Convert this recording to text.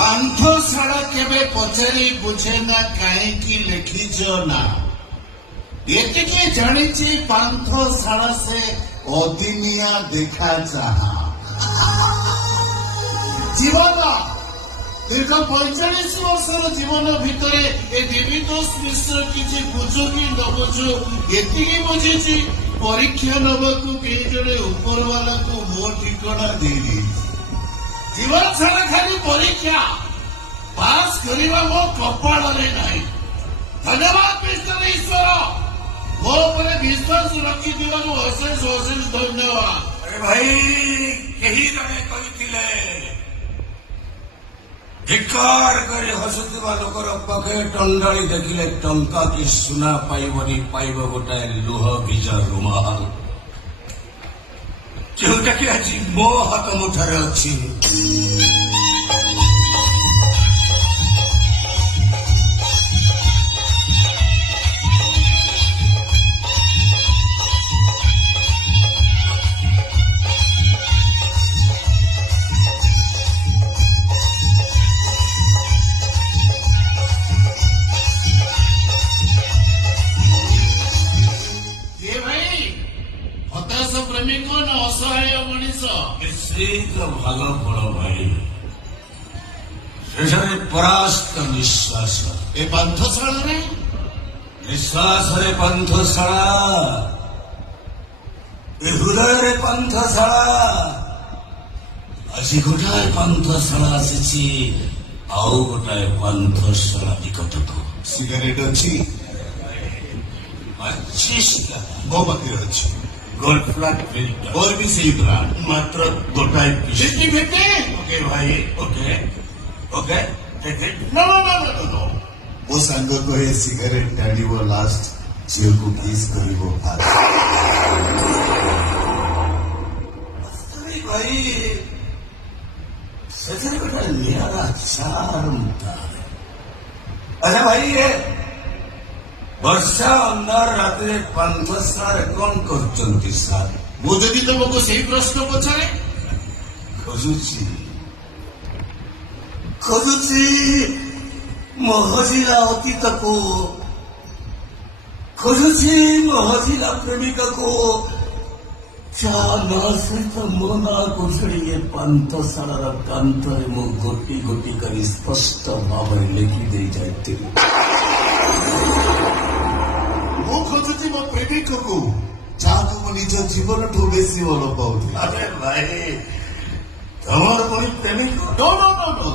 ପାନ୍ଥଶାଳା କେବେ ପଚାରି ବୁଝେ ନା କାହିଁକି ଲେଖିଛ ନା ଏତିକି ଜାଣିଛି ପାନ୍ଥଶାଳା ସେ ଅଦିନିଆ ଦେଖା ଚାହା ଜୀବନ ଦୀର୍ଘ 45 ବର୍ଷର ଜୀବନ ଭିତରେ ଏ ଦେବୀତୋଷ ମିଶ୍ର କିଛି ବୁଝୁ କି ନ ବୁଝୁ ଏତିକି ବୁଝିଛି ପରୀକ୍ଷା ନେବାକୁ କେହି ଜଣେ ଉପରବାଲାକୁ ମୋ ଠିକଣା ଦେଇଦେଇଛି जीवन सारा खाली परीक्षा पास करवा मो कपाड़े नहीं धन्यवाद मिस्टर ईश्वर मो उपरे विश्वास रखी अशेष अशेष धन्यवाद। अरे भाई कही जने कही धिकार करे हसुवा लोकर पखे टंडाली देखिले टंका की सुना पाइबनी पाइब गोटाए लुह भिजा रुमाल जोटा कि आज मो हाथ मुठारे अच्छी प्रेमिक न असहाय मनीष भल फल भाई शेष परास्त निश्वास ए पान्थशाला निश्वास पान्थशाला ए हृदय पान्थशाला आज गोटाए पान्थशाला आसी आउ गोटाए पान्थशाला निकटक सिगारेट अच्छी मो पाखे अच्छी गोल्ड फ्लैट फिल्टर और भी सही ब्रांड मात्र गोटाए फिफ्टी ओके भाई okay okay no no no no no मो सांग कहे सिगारेट टाणिब लास्ट झील को किस कर भाई से गोटे निरा चार्म अच्छा भाई ये वर्षा अंधार रात पान्थशाला कौन कर सार मुझे तुमको सही प्रश्न पचारे खोजुची महजिला अतीत को खोजुची महजिला प्रेमिका को सहित मो ना को छड़िए पान्थशालार कांतरे मो गोटी गोटी कर स्पष्ट भाव लिखि दे जाते खोजुची मो प्रेमिक को जहाँ को निज जीवन ठू बेसी भल पाऊँ। अरे भाई तुम प्रेमिक नो नो नो नो